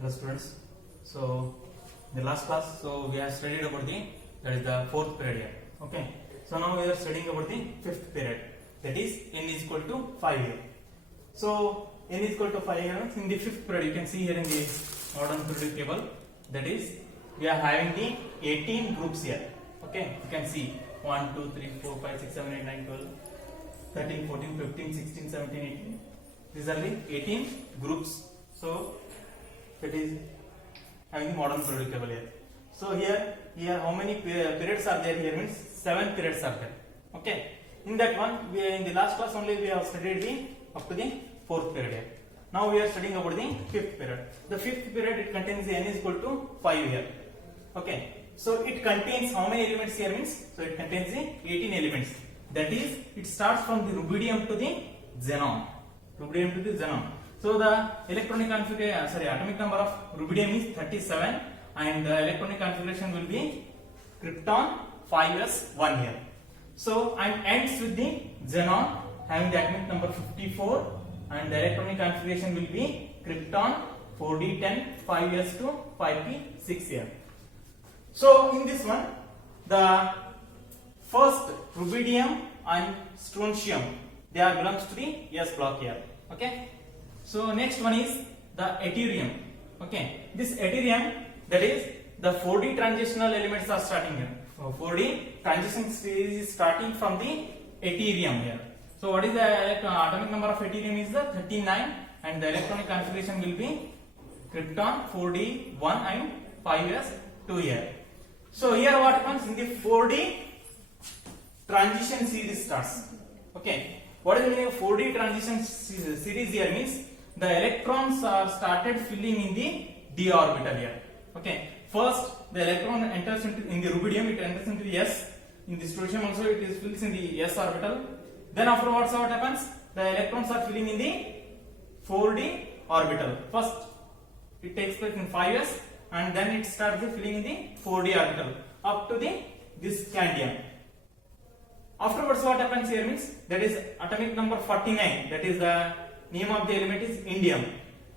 Hello students. So in the last class, so we have studied about that is the fourth period here. Okay. So now we are studying about the fifth period. That is n is equal to 5 here. So n is equal to 5 here. In the fifth period, you can see here in the modern periodic table. That is, we are having the 18 groups here. Okay. You can see 1, 2, 3, 4, 5, 6, 7, 8, 9, 12, 13, 14, 15, 16, 17, 18. These are the 18 groups. So that is having the modern periodic table here. So here how many periods are there? Here means 7 periods are there. Okay. In that one, in the last class only we have studied the up to the fourth period here. Now we are studying about the fifth period. The fifth period, it contains the n is equal to 5 here. Okay. So it contains how many elements here means? So it contains the 18 elements. That is, it starts from the rubidium to the xenon. Rubidium to the xenon. So the atomic number of rubidium is 37, and the electronic configuration will be krypton 5s1 here. So and ends with the xenon having the atomic number 54, and the electronic configuration will be krypton 4d10 5s2 5p6 here. So in this one, the first rubidium and strontium, they are belongs to the S block here. Okay. So next one is the deuterium. Okay. This deuterium, that is the 4d transitional elements are starting here. So 4d transition series is starting from the deuterium here. So what is the atomic number of deuterium is the 39, and the electronic configuration will be krypton 4d1 and 5s2 here. So here what happens in the 4d transition series starts. Okay. What is the meaning of 4d transition series here means the electrons are started filling in the d orbital here. Okay. First the electron enters in the rubidium, it enters into the s. In the strontium also it is fills in the s orbital. Then afterwards what happens? The electrons are filling in the 4d orbital. First it takes place in 5s, and then it starts filling in the 4d orbital up to this scandium. Afterwards what happens here means, that is atomic number 49, that is the name of the element is indium.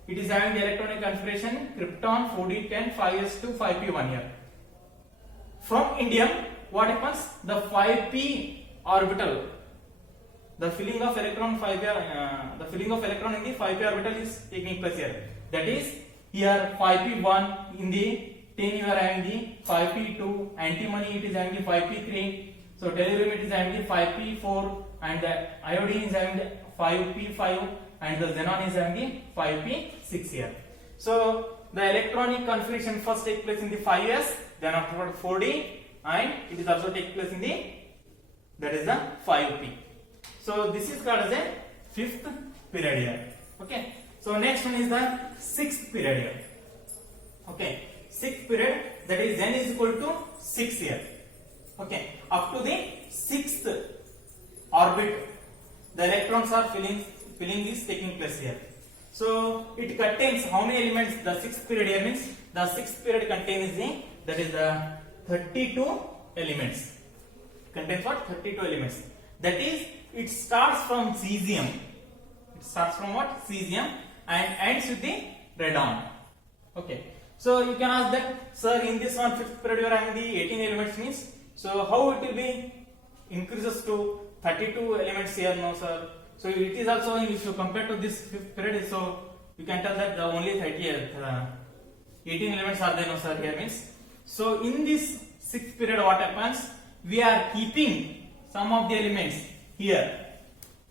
It is having the electronic configuration krypton 4d10 5s2 5p1 here. From indium what happens? The 5p orbital, the filling of electron 5p, the filling of electron in the 5p orbital is taking place here. That is, here 5p1, in the tin you are having the 5p2, antimony it is having the 5p3, so tellurium it is having the 5p4, and the iodine is having the 5p5, and the xenon is having the 5p6 here. So the electronic configuration first takes place in the 5s, then afterward 4d, and it is also take place in the, that is the 5p. So this is called as a fifth period here. Okay. So next one is the sixth period here. Okay. Sixth period, that is n is equal to 6 here. Okay. Up to the sixth orbit, the electrons are filling is taking place here. So it contains how many elements? The sixth period here means the sixth period contains the, that is the 32 elements. Contains what? 32 elements. That is, it starts from cesium. It starts from what? Cesium, and ends with the radon. Okay. So you can ask that, sir, in this one fifth period you are having the 18 elements means, so how it will be increases to 32 elements here? No, sir. So it is also, if you compare to this fifth period, so you can tell that the only 18 elements are there. No, sir, here means. So in this sixth period what happens? We are keeping some of the elements here.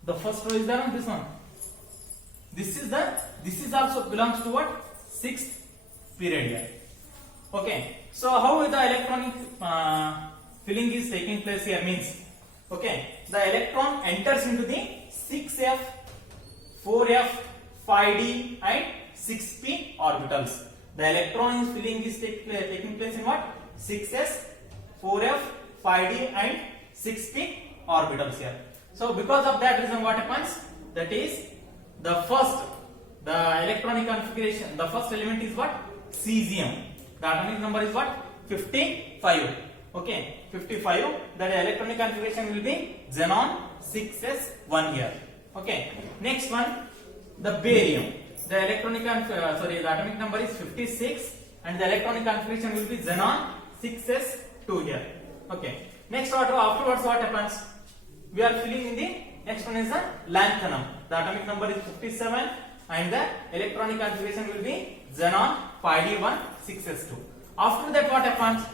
The first row is there on this one. This is also belongs to what? Sixth period here. Okay. So how the electronic filling is taking place here means, okay, the electron enters into the 6f, 4f, 5d and 6p orbitals. The electron is filling is taking place in what? 6s, 4f, 5d and 6p orbitals here. So because of that reason what happens? That is, the electronic configuration, the first element is what? Cesium. The atomic number is what? 55. Okay, 55. The electronic configuration will be xenon 6s1 here. Okay. Next one, the barium. the the atomic number is 56 and the electronic configuration will be xenon 6s2 here. Okay. Next afterwards what happens? We are filling in the next one is the lanthanum. The atomic number is 57 and the electronic configuration will be xenon 5d1 6s2. After that what happens?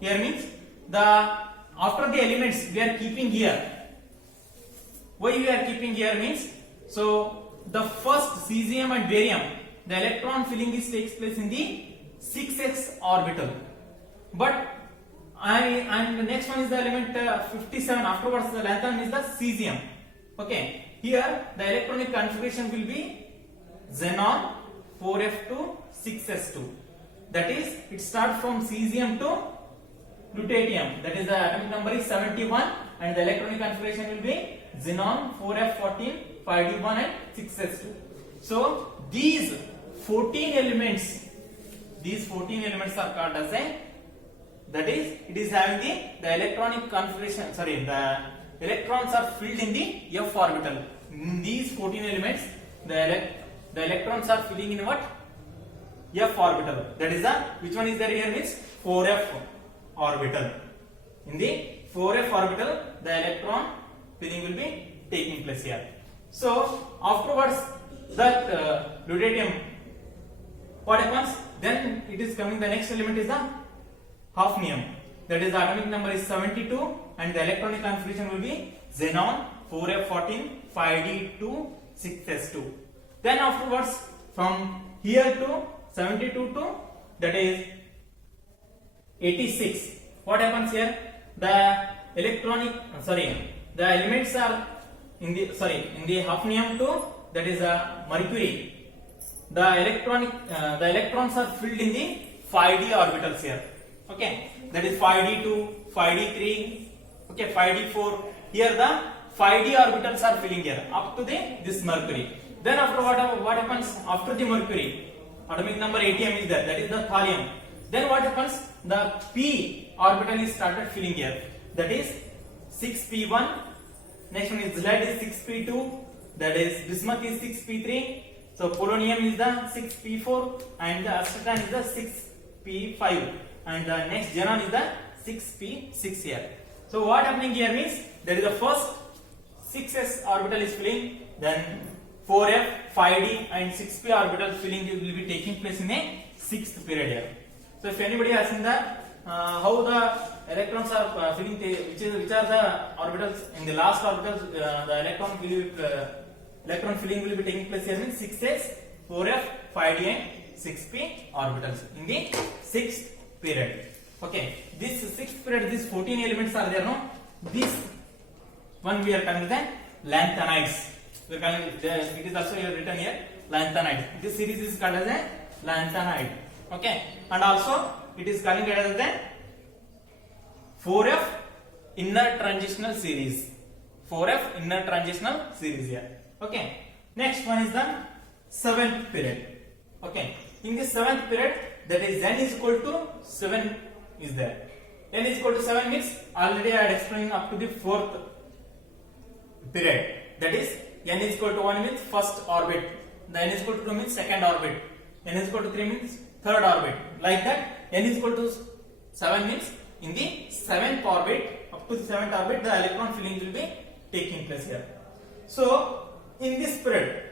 Here means after the elements we are keeping here. Why we are keeping here means, so the first cesium and barium, the electron filling takes place in the 6s orbital. But and the next one is the element 57. Afterwards the lanthanum is the cesium. Okay. Here the electronic configuration will be xenon 4f2 6s2. That is, it starts from cesium to lutetium. That is, the atomic number is 71 and the electronic configuration will be xenon 4f14 5d1 and 6s2. So these 14 elements are called as a, that is, it is having the electronic configuration, the electrons are filled in the f orbital. In these 14 elements, the electrons are filling in what? F orbital. That is which one is there here means 4f orbital. In the 4f orbital, the electron filling will be taking place here. So afterwards that lutetium, what happens? Then it is coming, the next element is the hafnium. That is, the atomic number is 72 and the electronic configuration will be xenon 4f14 5d2 6s2. Then afterwards from here to 72 to, that is 86. What happens here? The the elements are in the hafnium to, that is mercury. The electrons are filled in the 5d orbitals here. Okay, that is 5d2, 5d3, okay, 5d4. Here the 5d orbitals are filling here up to this mercury. Then after what happens after the mercury? Atomic number ATM is there. That is the thallium. Then what happens? The p orbital is started filling here. That is 6p1. Next one is lead is 6p2. That is bismuth is 6p3. So polonium is the 6p4 and the acetylene is the 6p5 and the next xenon is the 6p6 here. So what happening here means, there is the first 6s orbital is filling, then 4f, 5d and 6p orbital filling will be taking place in a 6th period here. So if anybody has seen that how the electrons are filling, which are the orbitals in the last orbitals, the electron filling will be taking place here means 6s, 4f, 5d and 6p orbitals in the 6th period. Okay, this 6th period, these 14 elements are there, no? This one we are calling the lanthanides. We are calling it is also written here lanthanide. This series is called as a lanthanide. Okay, and also it is calling it as the 4f inner transitional series. 4f inner transitional series here. Okay, next one is the 7th period. Okay, in this 7th period, that is n is equal to 7 is there. N is equal to 7 means already I had explained up to the 4th period. That is n is equal to 1 means first orbit. The n is equal to 2 means second orbit. N is equal to 3 means third orbit. Like that, n is equal to 7 means in the 7th orbit, up to the 7th orbit, the electron filling will be taking place here. So in this period,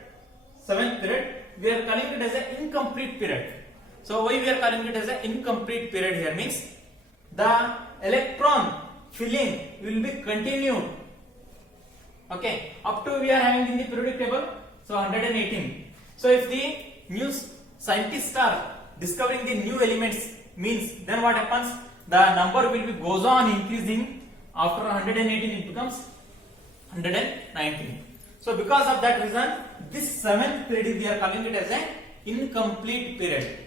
7th period, we are calling it as an incomplete period. So why we are calling it as an incomplete period here means, the electron filling will be continued. Okay, up to we are having in the periodic table, so 118. So if the new scientists are discovering the new elements means, then what happens? The number will be goes on increasing. After 118 it becomes 119. So because of that reason, this 7th period we are calling it as an incomplete period.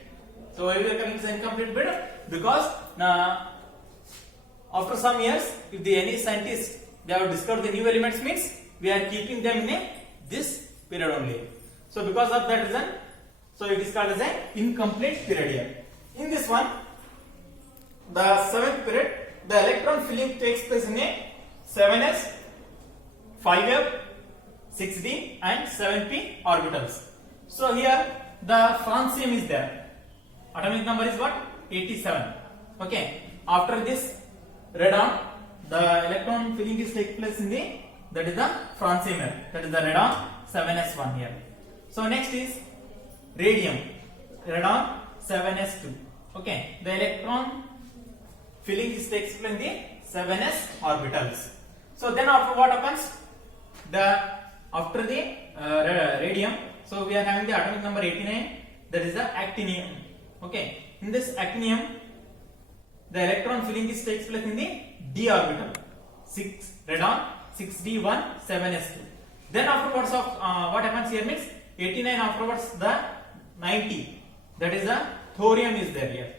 So why we are calling it as an incomplete period? Because after some years, if any scientists they have discovered the new elements means, we are keeping them in this period only. So because of that reason, so it is called as an incomplete period here. In this one, the 7th period, the electron filling takes place in a 7s, 5f, 6d and 7p orbitals. So here the francium is there. Atomic number is what? 87. Okay. After this radon, the electron filling is take place in the, that is the francium here. That is the radon 7s1 here. So next is radium, radon 7s2. Okay. The electron filling is takes place in the 7s orbitals. So then after what happens? After the radium, so we are having the atomic number 89. That is the actinium. Okay. In this actinium, the electron filling is takes place in the d orbital. 6 radon 6d1 7s2. Then afterwards of what happens here means 89 afterwards the 90. That is the thorium is there here.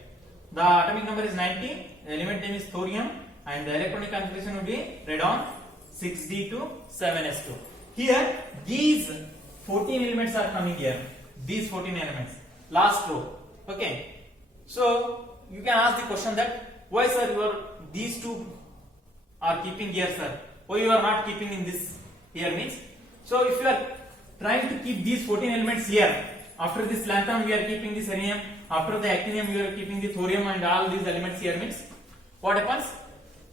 The atomic number is 90. The element name is thorium, and the electronic configuration will be radon 6d2 7s2. Here these 14 elements are coming here. These 14 elements. Last row. Okay. So you can ask the question that why sir these two are keeping here, sir? Why you are not keeping in this here means? So if you are trying to keep these 14 elements here, after this lanthanum we are keeping the selenium, after the actinium we are keeping the thorium and all these elements here means, what happens?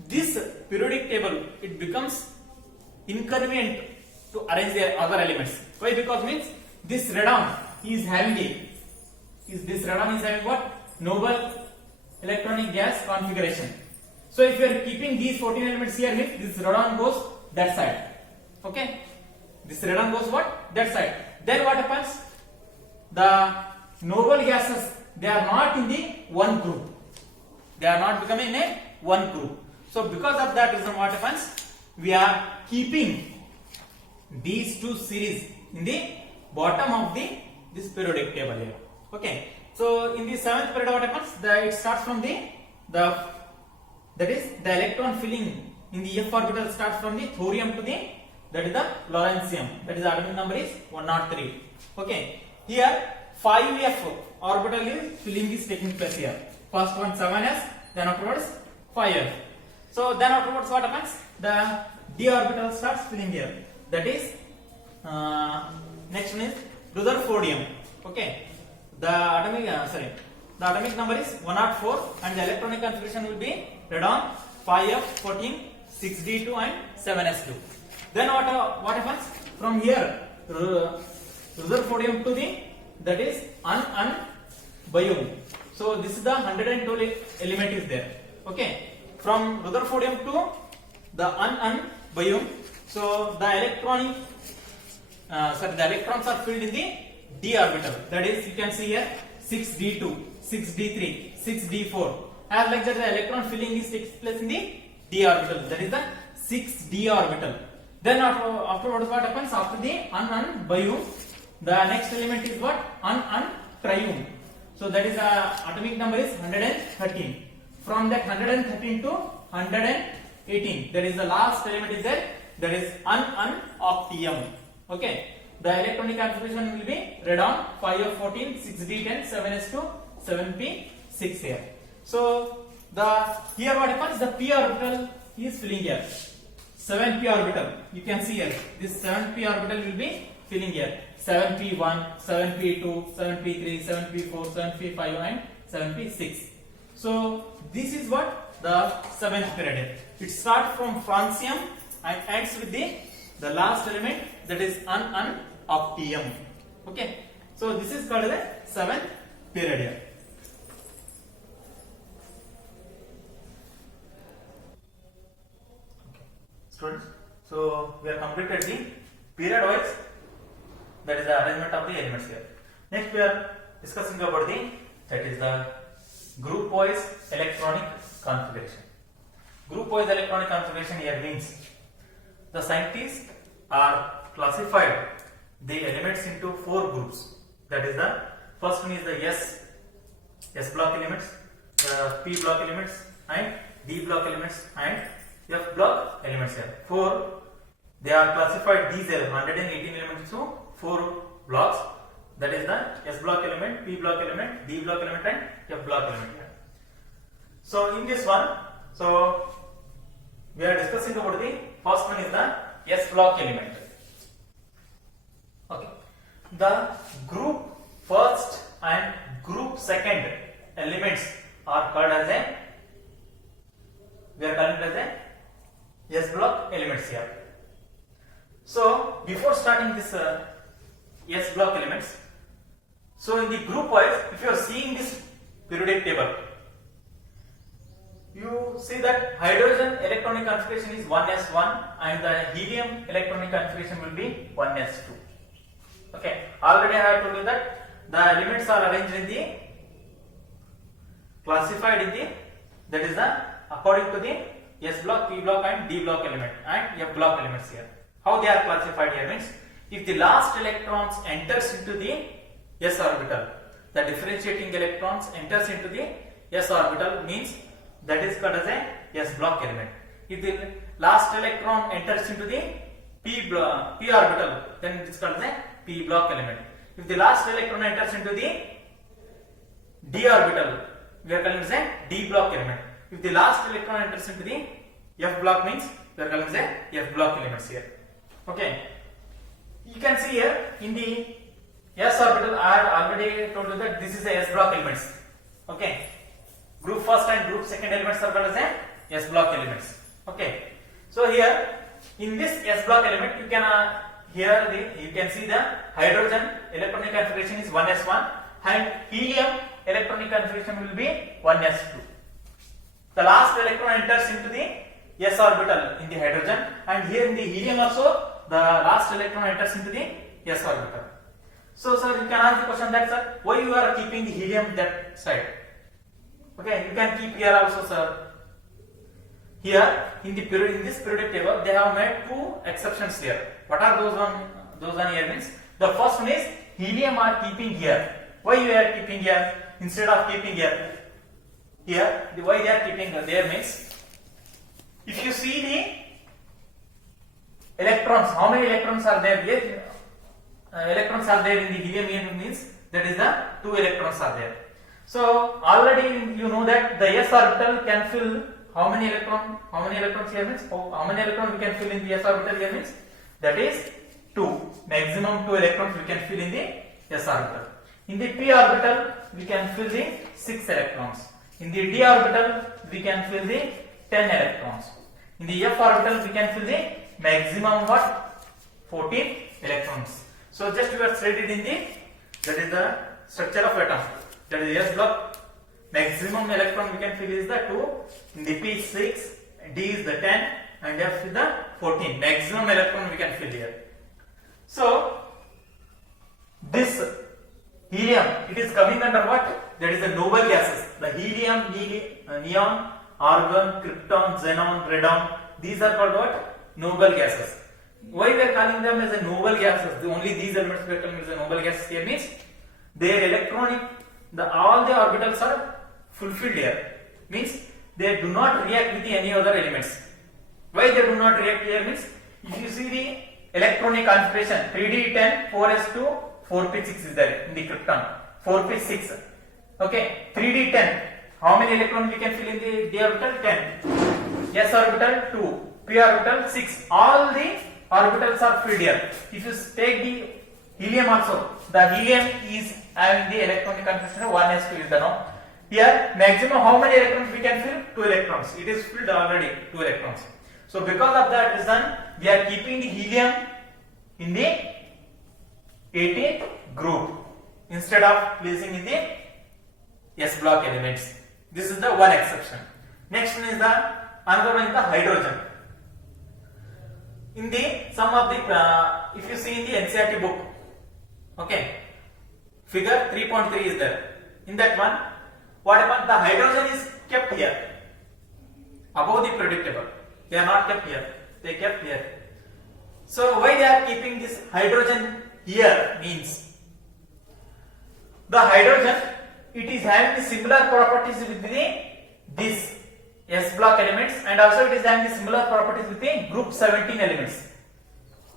This periodic table, it becomes inconvenient to arrange the other elements. Why? Because means this radon is having what? Noble electronic gas configuration. So if you are keeping these 14 elements here means this radon goes that side. Okay? This radon goes what? That side. Then what happens? The noble gases, they are not in the one group. They are not becoming in a one group. So because of that reason what happens? We are keeping these two series in the bottom of this periodic table here. Okay. So in the 7th period what happens? It starts from that is the electron filling in the f orbital starts from the thorium to that is the lawrencium. That is the atomic number is 103. Okay. Here 5f orbital is filling is taking place here. First one 7s, then afterwards 5f. So then afterwards what happens? The d orbital starts filling here. That is next one is Rutherfordium. Okay. The atomic number is 104 and the electronic configuration will be radon 5f14 6d2 and 7s2. Then what happens? From here Rutherfordium to that is un biome. So this is the 112 element is there. Okay. From Rutherfordium to the un biome. So the electrons are filled in the d orbital. That is, you can see here 6d2, 6d3, 6d4. As like that, the electron filling is takes place in the d orbital. That is the 6d orbital. Then afterwards, what happens? After the un biome, the next element is what? Un triome. So that is the atomic number is 113. From that 113 to 118, that is the last element is there. That is un octium. Okay. The electronic configuration will be radon 5f14 6d10 7s2 7p6 here. So here what happens? The p orbital is filling here. 7p orbital. You can see here. This 7p orbital will be filling here. 7p1, 7p2, 7p3, 7p4, 7p5 and 7p6. So this is what the 7th period. It starts from francium and ends with the last element, that is un octium. Okay. So this is called the 7th period here. Okay. Students, so we have completed the period wise, that is the arrangement of the elements here. Next we are discussing about that is the group wise electronic configuration. Group wise electronic configuration here means the scientists are classified the elements into 4 groups. That is the first one is the S block elements, P block elements and D block elements and F block elements here. 4 they are classified these 118 elements to 4 blocks. That is the S block element, P block element, D block element and F block element here. So in this one, so we are discussing about the first one is the S block element. Okay. The group first and group second elements are called as a, we are calling it as a S block elements here. So before starting this S block elements, so in the group wise, if you are seeing this periodic table, you see that hydrogen electronic configuration is 1s1 and the helium electronic configuration will be 1s2. Okay, already I have told you that the elements are arranged in the, classified in the, that is the according to the S block, P block and D block element and F block elements here. How they are classified here means, if the last electrons enters into the S orbital, the differentiating electrons enters into the S orbital means that is called as a S block element. If the last electron enters into the P orbital, then it is called as a P block element. If the last electron enters into the D orbital, we are calling it as a D block element. If the last electron enters into the F block means we are calling it as a F block elements here. Okay, you can see here in the S orbital, I have already told you that this is a S block elements. Okay, group first and group second elements are called as a S block elements. Okay, so here in this S block element, you can you can see the hydrogen electronic configuration is 1s1 and helium electronic configuration will be 1s2. The last electron enters into the S orbital in the hydrogen, and here in the helium also the last electron enters into the S orbital. So sir, you can ask the question that sir, why you are keeping the helium that side? Okay, you can keep here also sir. Here in this periodic table, they have made two exceptions here. What are those one here means? The first one is helium are keeping here. Why you are keeping here instead of keeping here? Here, why they are keeping there means, if you see the electrons, how many electrons are there? Here, electrons are there in the helium means that is the 2 electrons are there. So already you know that the S orbital can fill how many electrons here means, how many electrons we can fill in the S orbital here means, that is 2, maximum 2 electrons we can fill in the S orbital. In the P orbital we can fill the 6 electrons. In the D orbital we can fill the 10 electrons. In the F orbital we can fill the maximum what? 14 electrons. So just we are studied in the, that is the structure of atom, that is S block. Maximum electron we can fill is the 2, in the P is 6, D is the 10 and F is the 14. Maximum electron we can fill here. So this helium, it is coming under what? That is the noble gases. The helium, neon, argon, krypton, xenon, radon, these are called what? Noble gases. Why we are calling them as a noble gases? Only these elements we are calling as a noble gases here means their electronic, all the orbitals are fulfilled here. Means they do not react with any other elements. Why they do not react here means, if you see the electronic configuration 3d10 4s2 4p6 is there in the krypton, 4p6. Okay, 3d10, how many electrons we can fill in the D orbital? 10. S orbital 2, P orbital 6. All the orbitals are filled here. If you take the helium also, the helium is having the electronic configuration 1s2 is the no. Here maximum how many electrons we can fill? 2 electrons. It is filled already, 2 electrons. So because of that reason, we are keeping the helium in the 18th group instead of placing in the S block elements. This is the one exception. Next one is the another one is the hydrogen. In the some of the if you see in the NCERT book, okay, figure 3.3 is there. In that one, what happened? The hydrogen is kept here above the periodic table. They are not kept here. They kept here. So why they are keeping this hydrogen here means, the hydrogen, it is having the similar properties with this S block elements, and also it is having the similar properties with the group 17 elements.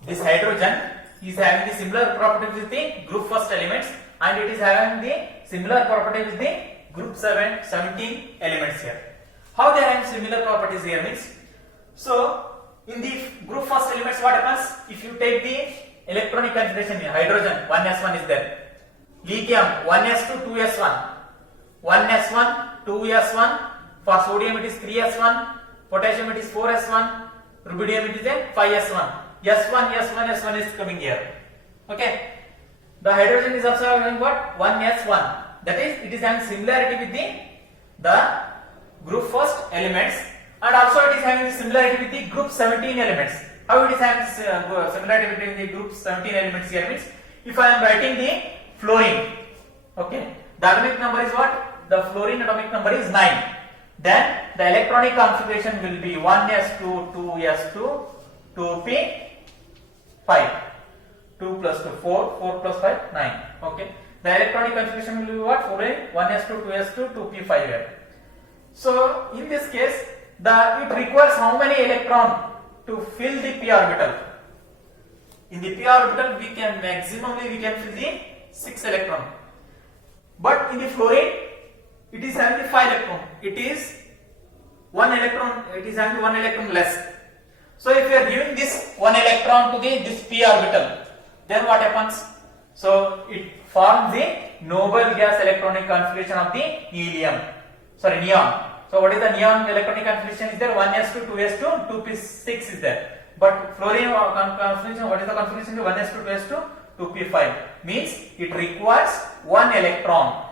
This hydrogen is having the similar properties with the group first elements, and it is having the similar properties with the group 17 elements here. How they are having similar properties here means, so in the group first elements what happens, if you take the electronic configuration here, hydrogen 1s1 is there. lithium 1s2 2s1, 1s1 2s1, for sodium it is 3s1, potassium it is 4s1, rubidium it is a 5s1, s1 is coming here. Okay, the hydrogen is also having what? 1s1, that is it is having similarity with the group first elements, and also it is having similarity with the group 17 elements. How it is having similarity between the group 17 elements here means, if I am writing the fluorine, okay, the atomic number is what? The fluorine atomic number is 9. Then the electronic configuration will be 1s2 2s2 2p5, 2 plus 2 4, 4 plus 5 9. Okay, the electronic configuration will be what? Fluorine 1s2 2s2 2p5 here. So in this case, it requires how many electron to fill the p orbital? In the p orbital, we can maximally fill the 6 electron. But in the fluorine, it is having the 5 electron. It is 1 electron. It is having 1 electron less. So if you are giving this 1 electron to this p orbital, then what happens? So it forms the noble gas electronic configuration of the neon. So what is the neon electronic configuration is there? 1s2 2s2 2p6 is there. But fluorine configuration, what is the configuration? 1s2 2s2 2p5 means it requires 1 electron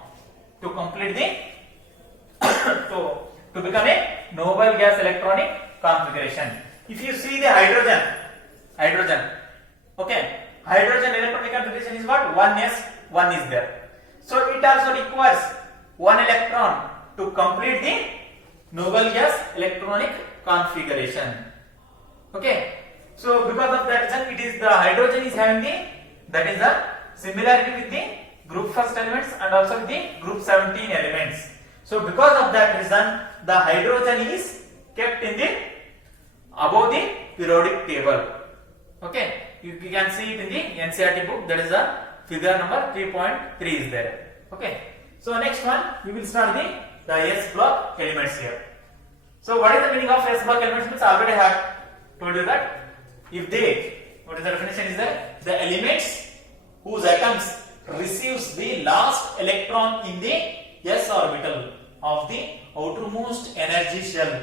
to complete the to become a noble gas electronic configuration. If you see the hydrogen, okay, hydrogen electronic configuration is what? 1s1 is there. So it also requires 1 electron to complete the noble gas electronic configuration. Okay, so because of that reason, it is the hydrogen is having that is the similarity with the group first elements and also with the group 17 elements. So because of that reason, the hydrogen is kept in the above the periodic table. Okay, you can see it in the NCERT book. That is the figure number 3.3 is there. Okay, so next one we will start the S block elements here. So what is the meaning of S block elements? Means I already have told you that if what is the definition is that the elements whose atoms receives the last electron in the s orbital of the outermost energy shell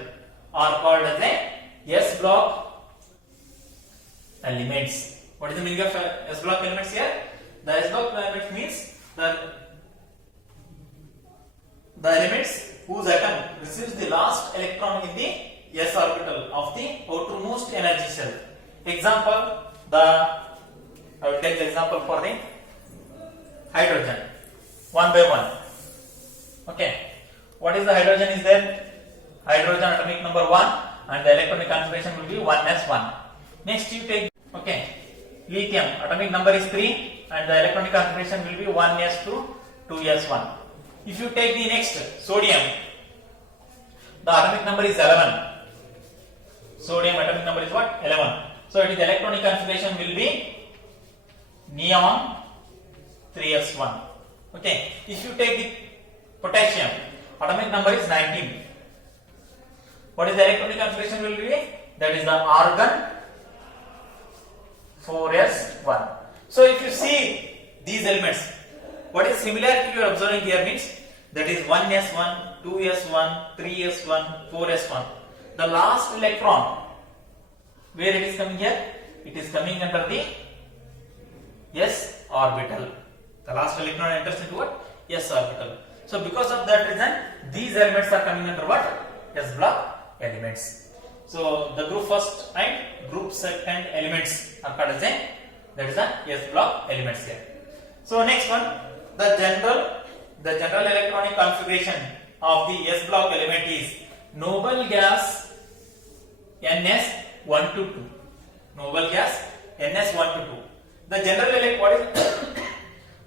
are called as the S block elements. What is the meaning of S block elements here? The S block elements means the elements whose atom receives the last electron in the s orbital of the outermost energy shell. Example, I will take the example for the hydrogen, one by one. Okay, what is the hydrogen is there? Hydrogen atomic number 1 and the electronic configuration will be 1s1. Next you take, okay, lithium atomic number is 3 and the electronic configuration will be 1s2 2s1. If you take the next sodium, the atomic number is 11. Sodium atomic number is what? 11. So it is electronic configuration will be neon 3s1. Okay. If you take the potassium, atomic number is 19. What is the electronic configuration will be? That is the argon 4s1. So if you see these elements, what is similarity you are observing here means that is 1s1, 2s1, 3s1, 4s1. The last electron, where it is coming here? It is coming under the s orbital. The last electron enters into what? S orbital. So because of that reason, these elements are coming under what? S block elements. So the group first and group second elements are called as that is the S block elements here. So next one, the general electronic configuration of the S block element is noble gas Ns1 to 2. Noble gas Ns1 to 2. The general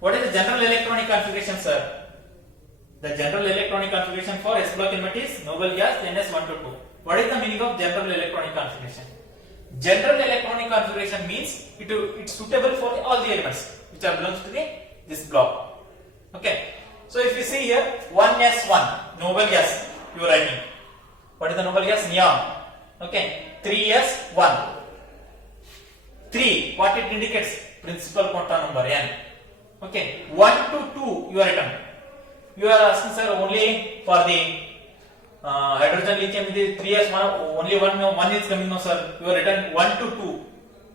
what is the general electronic configuration, sir? The general electronic configuration for S block element is noble gas Ns1 to 2. What is the meaning of general electronic configuration? General electronic configuration means it's suitable for all the elements which are belongs to this block. Okay. So if you see here 1s1 noble gas you are writing. What is the noble gas? Neon. Okay. 3s1. 3 what it indicates? Principal quantum number n. Okay, 1 to 2 you are written. You are asking sir only for the hydrogen lithium is 3s only one is coming no sir. You are written 1 to 2.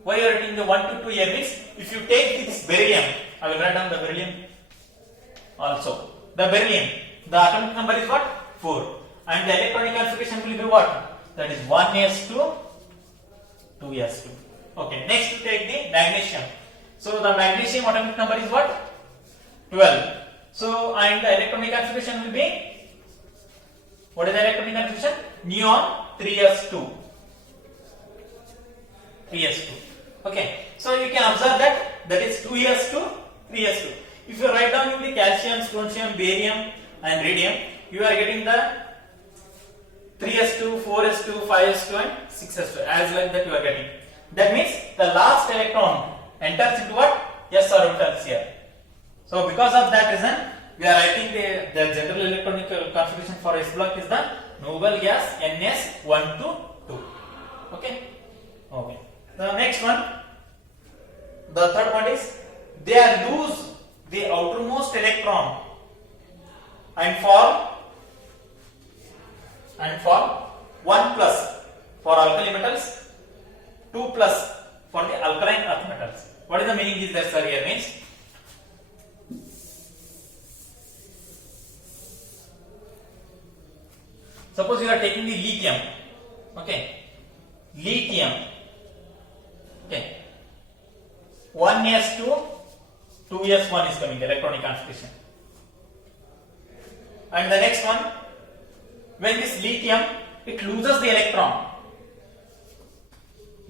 Why you are writing the 1 to 2 here means if you take this beryllium, I will write down the beryllium also. The beryllium, the atomic number is what? 4 and the electronic configuration will be what? That is 1s2 2s2. Okay, next we take the magnesium. So the magnesium atomic number is what? 12. So and the electronic configuration will be, what is the electronic configuration? Neon 3s2. 3s2. Okay, so you can observe that is 2s2 3s2. If you write down in the calcium, strontium, barium and radium, you are getting the 3s2, 4s2, 5s2 and 6s2 as like that you are getting. That means the last electron enters into what? S orbitals here. So because of that reason, we are writing the general electronic configuration for S block is the noble gas NS122. Okay. Okay. The next one, the third one is they lose the outermost electron and form 1 plus for alkali metals, 2 plus for the alkaline earth metals. What is the meaning is that sir here means? Suppose you are taking the lithium, okay, lithium, okay, 1s2, 2s1 is coming, electronic configuration. And the next one, when this lithium, it loses the electron.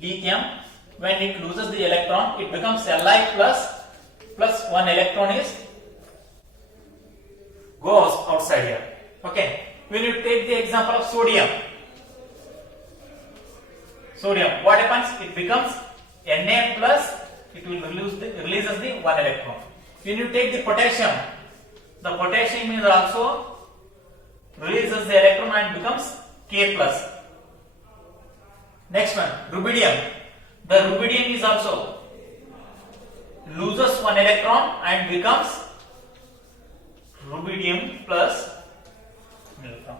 Lithium, when it loses the electron, it becomes Li plus 1 electron is goes outside here. Okay. When you take the example of sodium, what happens? It becomes Na plus, it will releases the 1 electron. When you take the potassium is also releases the electron and becomes K plus. Next one, rubidium. The rubidium is also loses 1 electron and becomes rubidium plus electron.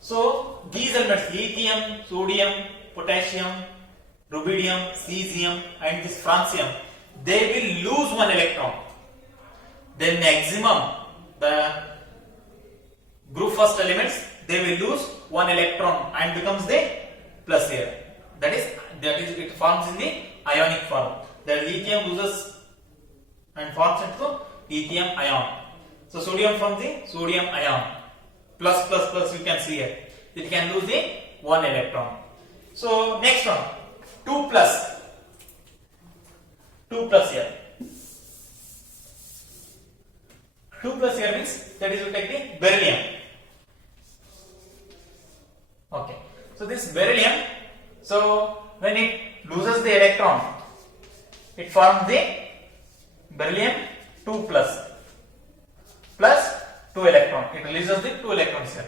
So these elements, lithium, sodium, potassium, rubidium, cesium and this francium, they will lose 1 electron. Then maximum, the group first elements, they will lose 1 electron and becomes the plus here. That is it forms in the ionic form. The lithium loses and forms into lithium ion. So sodium from the sodium ion. Plus you can see here. It can lose the 1 electron. So next one, 2 plus here. 2 plus here means that is you take the beryllium. Okay. So this beryllium, so when it loses the electron, it forms the beryllium 2 plus 2 electron. It releases the 2 electrons here.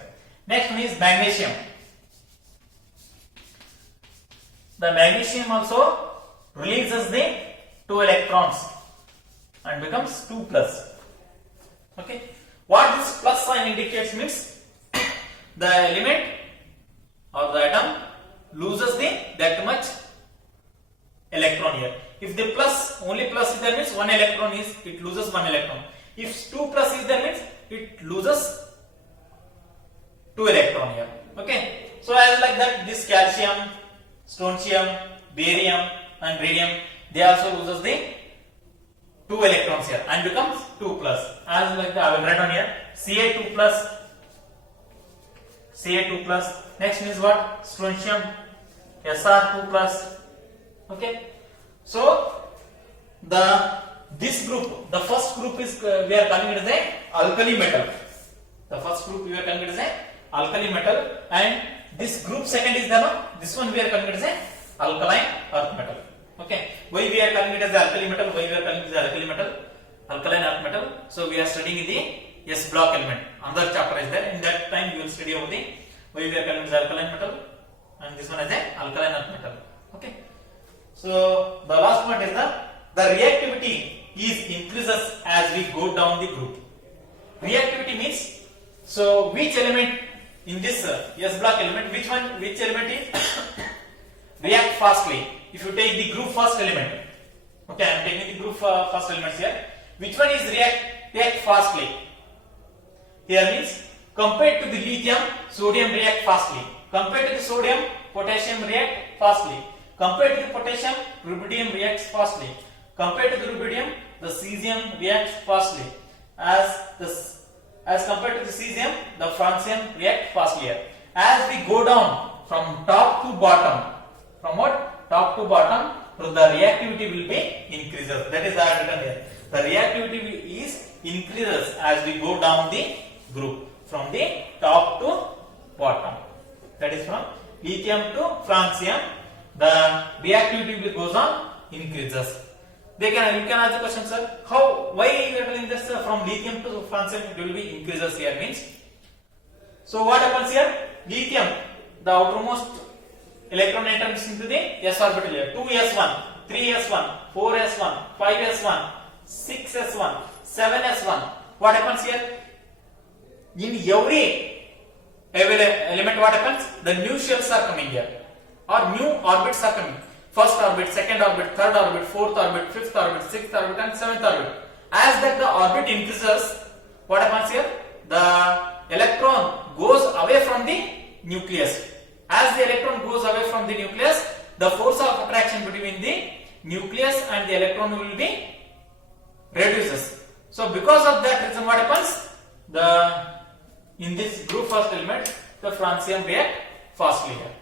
Next one is magnesium. The magnesium also releases the 2 electrons and becomes 2 plus. Okay. What this plus sign indicates means the element or the atom loses that much electron here. If the plus, only plus is there means 1 electron is, it loses 1 electron. If 2 plus is there means it loses 2 electron here. Okay. So as like that, this calcium, strontium, barium and radium, they also loses the 2 electrons here and becomes 2 plus. As like that, I will write on here Ca2 plus. Next is what? Strontium, Sr2 plus. Okay. So this group, the first group is we are calling it as a alkali metal. The first group we are calling it as a alkali metal, and this group second is the this one we are calling it as a alkaline earth metal. Okay. Why we are calling it as alkali metal? Why we are calling it as alkali metal? Alkaline earth metal. So we are studying the S block element. Another chapter is there. In that time we will study about the why we are calling it as alkaline metal, and this one as a alkaline earth metal. Okay. So the last point is the reactivity is increases as we go down the group. Reactivity means, so which element in this S block element, which element is react fastly? If you take the group first element, okay, I am taking the group first elements here. Which one is react fastly? Here means compared to the lithium, sodium react fastly. Compared to the sodium, potassium react fastly. Compared to the potassium, rubidium reacts fastly. Compared to the rubidium, the cesium reacts fastly. As compared to the cesium, the francium react fastlier. As we go down from top to bottom, from what? Top to bottom, so the reactivity will be increases. That is I have written here. The reactivity is increases as we go down the group from the top to bottom. That is from lithium to francium. The reactivity will goes on increases. You can ask the question, sir, why you are telling this from lithium to francium it will be increases here means. So what happens here? Lithium, the outermost electron enters into the s orbital here. 2s1, 3s1, 4s1, 5s1, 6s1, 7s1. What happens here? In every element, what happens? The new shells are coming here, or new orbits are coming. First orbit, second orbit, third orbit, fourth orbit, fifth orbit, sixth orbit, and seventh orbit. As that the orbit increases, what happens here? The electron goes away from the nucleus. As the electron goes away from the nucleus, the force of attraction between the nucleus and the electron will be reduces. So because of that reason, what happens? In this group first element, the francium react fastly here.